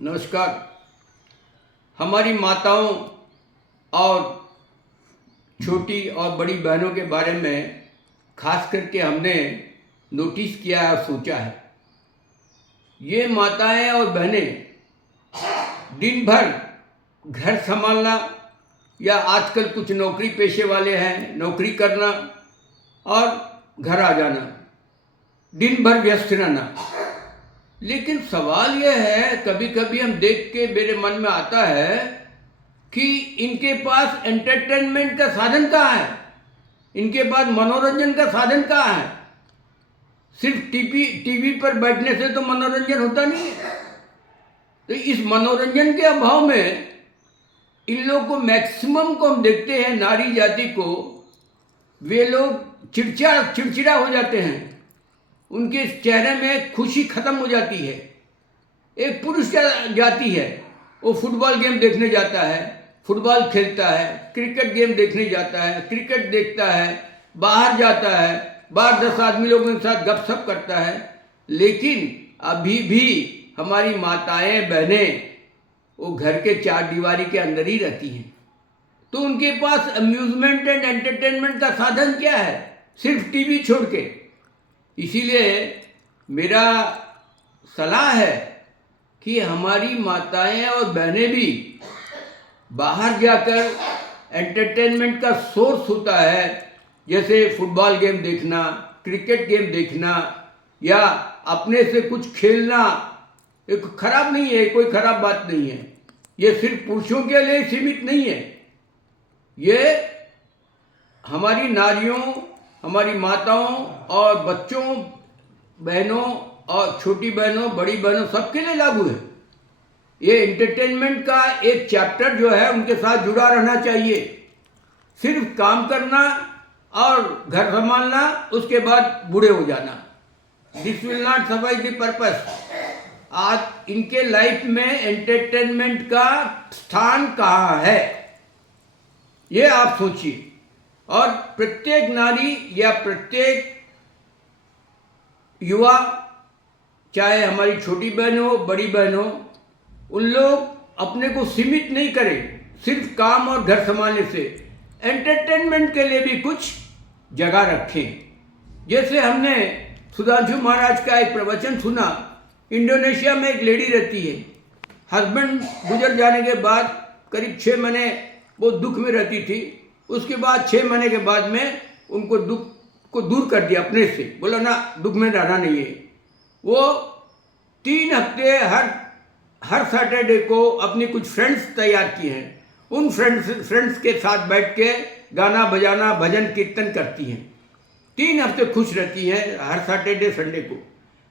नमस्कार। हमारी माताओं और छोटी और बड़ी बहनों के बारे में खास करके हमने नोटिस किया है और सोचा है। ये माताएं और बहनें दिन भर घर संभालना या आजकल कुछ नौकरी पेशे वाले हैं, नौकरी करना और घर आ जाना, दिन भर व्यस्त रहना। लेकिन सवाल यह है, कभी कभी हम देख के मेरे मन में आता है कि इनके पास एंटरटेनमेंट का साधन कहाँ है, इनके पास मनोरंजन का साधन कहाँ है। सिर्फ टीवी पर बैठने से तो मनोरंजन होता नहीं है। तो इस मनोरंजन के अभाव में इन लोगों को मैक्सिमम को हम देखते हैं, नारी जाति को, वे लोग चिड़चिड़ा हो जाते हैं, उनके चेहरे में खुशी खत्म हो जाती है। एक पुरुष जाति है, वो फुटबॉल गेम देखने जाता है, फुटबॉल खेलता है, क्रिकेट गेम देखने जाता है, क्रिकेट देखता है, बाहर जाता है, बाहर 10 आदमी लोगों के साथ गपशप करता है। लेकिन अभी भी हमारी माताएं बहनें वो घर के चार दीवारी के अंदर ही रहती हैं। तो उनके पास अम्यूजमेंट एंड एंटरटेनमेंट का साधन क्या है? सिर्फ टीवी छोड़ के। इसीलिए मेरा सलाह है कि हमारी माताएं और बहनें भी बाहर जाकर एंटरटेनमेंट का सोर्स होता है, जैसे फुटबॉल गेम देखना, क्रिकेट गेम देखना या अपने से कुछ खेलना। एक खराब नहीं है, कोई खराब बात नहीं है। ये सिर्फ पुरुषों के लिए सीमित नहीं है। ये हमारी नारियों, हमारी माताओं और बच्चों, बहनों और छोटी बहनों, बड़ी बहनों, सबके लिए लागू है। ये एंटरटेनमेंट का एक चैप्टर जो है उनके साथ जुड़ा रहना चाहिए। सिर्फ काम करना और घर संभालना, उसके बाद बूढ़े हो जाना, this will not suffice the purpose. आज इनके लाइफ में एंटरटेनमेंट का स्थान कहाँ है, ये आप सोचिए। और प्रत्येक नारी या प्रत्येक युवा, चाहे हमारी छोटी बहन हो, बड़ी बहन हो, उन लोग अपने को सीमित नहीं करें सिर्फ काम और घर संभालने से। एंटरटेनमेंट के लिए भी कुछ जगह रखें। जैसे हमने सुधांशु महाराज का एक प्रवचन सुना। इंडोनेशिया में एक लेडी रहती है, हस्बैंड गुजर जाने के बाद करीब 6 महीने वो दुख में रहती थी। उसके बाद 6 महीने के बाद में उनको दुख को दूर कर दिया अपने से, बोला ना दुख में रहना नहीं है। वो 3 हफ्ते हर सैटरडे को अपनी कुछ फ्रेंड्स तैयार किए हैं। उन फ्रेंड्स के साथ बैठ के गाना बजाना, भजन कीर्तन करती हैं। 3 हफ्ते खुश रहती हैं हर सैटरडे संडे को।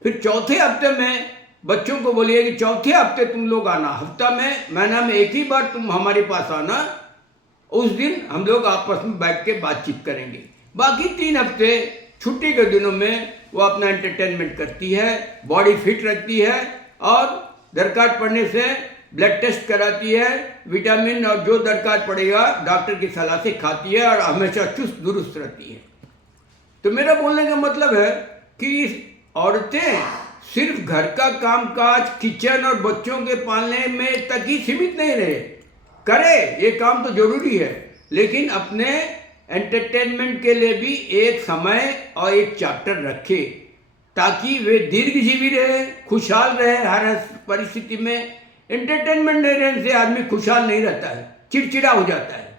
फिर चौथे हफ्ते में बच्चों को बोलिए कि चौथे हफ्ते तुम लोग आना, हफ्ता में, महीना में एक ही बार तुम हमारे पास आना। उस दिन हम लोग आपस में बैठ के बातचीत करेंगे। बाकी 3 हफ्ते छुट्टी के दिनों में वो अपना एंटरटेनमेंट करती है, बॉडी फिट रखती है और दरकार पड़ने से ब्लड टेस्ट कराती है, विटामिन और जो दरकार पड़ेगा डॉक्टर की सलाह से खाती है और हमेशा चुस्त दुरुस्त रहती है। तो मेरा बोलने का मतलब है कि औरतें सिर्फ घर का कामकाज, किचन और बच्चों के पालने में तक ही सीमित नहीं रहे। करे, ये काम तो जरूरी है, लेकिन अपने एंटरटेनमेंट के लिए भी एक समय और एक चैप्टर रखे, ताकि वे दीर्घजीवी रहे, खुशहाल रहे हर परिस्थिति में। एंटरटेनमेंट नहीं रहने से आदमी खुशहाल नहीं रहता है, चिड़चिड़ा हो जाता है।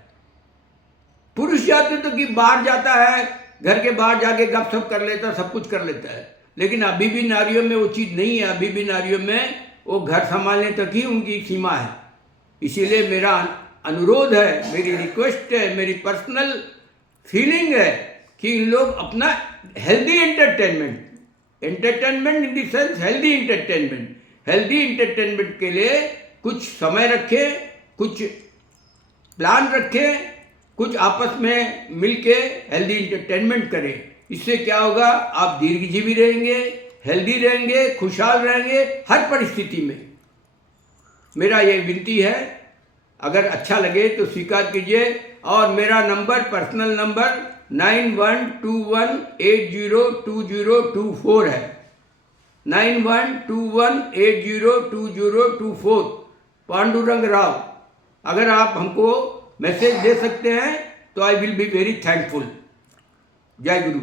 पुरुष जाते तो कि बाहर जाता है, घर के बाहर जाके गपशप कर लेता, सब कुछ कर लेता है। लेकिन अभी भी नारियों में वो चीज़ नहीं है। अभी भी नारियों में वो घर संभालने तक ही उनकी सीमा है। इसीलिए मेरा अनुरोध है, मेरी रिक्वेस्ट है, मेरी पर्सनल फीलिंग है कि इन लोग अपना healthy entertainment in the sense healthy entertainment के लिए कुछ समय रखें, कुछ प्लान रखें, कुछ आपस में मिलके हेल्दी एंटरटेनमेंट करें। इससे क्या होगा, आप दीर्घजीवी रहेंगे, हेल्दी रहेंगे, खुशहाल रहेंगे हर परिस्थिति में। मेरा ये विनती है, अगर अच्छा लगे तो स्वीकार कीजिए। और मेरा नंबर, पर्सनल नंबर 9121802024 है। 9121802024 पांडुरंग राव। अगर आप हमको मैसेज दे सकते हैं तो I will be very thankful. जय गुरु।